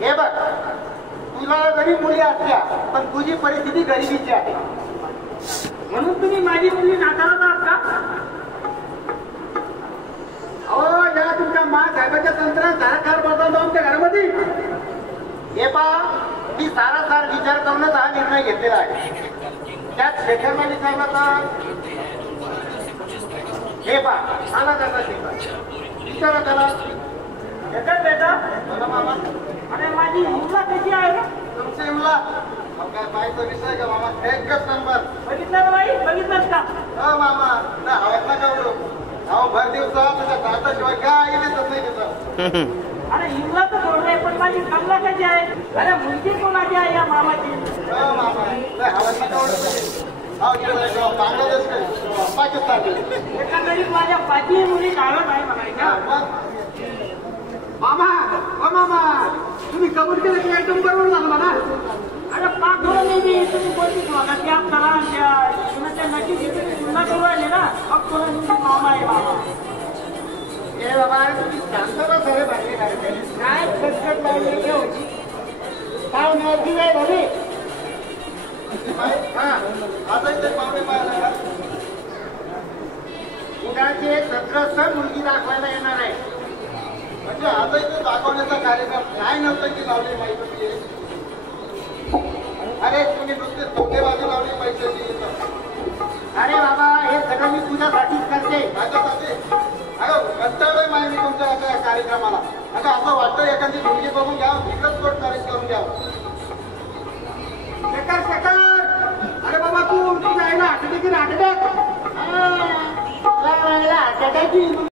हे बघ, तुला जरी मुली असल्या पण तुझी परिस्थिती गरिबीची आहे, म्हणून तुम्ही माझी मुली नाकारत आहात का? अहो, या तुमच्या साहेबाच्या तंत्रात धाराकार बदलतो आमच्या घरामध्ये. हे पहा, मी सारासार विचार करूनच हा निर्णय घेतलेला आहे. त्यात शेखरला विचारला तर हे पहा, आला त्याचा शेखर विचारा त्याला. शेखर बेटा, बोला मामा. अरे माझी हिमला कशी आहे रे? तुमची हिमला काय पाहायचा विषय का मामा? एकच नंबर. बघितलं ना बाई, बघितलंच का? हो मामा, ना हवत ना कावडू. अहो, भर दिवसात तुझ्या दाताशिवाय काय दिसत नाही तिथं. अरे हिमला तर बोलतोय, पण माझी कमला कशी आहे? अरे मुलगी कोणाची आहे या मामाची? हो मामा, नाही हवत ना कावडू. अहो, इकडे बांगलादेश काय पाकिस्तान. एकंदरीत माझ्या पाचही मुली काढत आहे म्हणायच्या. मामा, हो मामा, तुम्ही कबूल केलं की एकदम बरोबर झालं म्हणा. अरे पाच दोन नेहमी तुम्ही कोणती बघा त्या करा त्या नक्की पुन्हा करू राहिले ना. मग कोणा मामा आहे मामा. हे बाबा, तुम्ही शांतता सगळे बाहेर काय खटखट लावली होती. पाहुण्याची वेळ झाली. हा, आता इथे पाहुणे पाहायला उद्याचे 17 मुलगी दाखवायला येणार आहे. म्हणजे आता इथे दाखवण्याचा कार्यक्रम काय नव्हतं की लावली माहिती. अरे तुम्ही नुसते धोकेबाजी लावली पैशाची. अरे बाबा, हे सगळं मी तुझ्यासाठीच करते. माझ्यासाठी अगं कंटाळलोय माहिती मी तुमच्या आता या कार्यक्रमाला. आता असं वाटतं एखादी मुलगी बघून घ्या, इकडंच कोर्ट मॅरेज करून घ्या. शेखर शेखर, अरे बाबा तू तुझ्या आईला हार्ट अटॅक.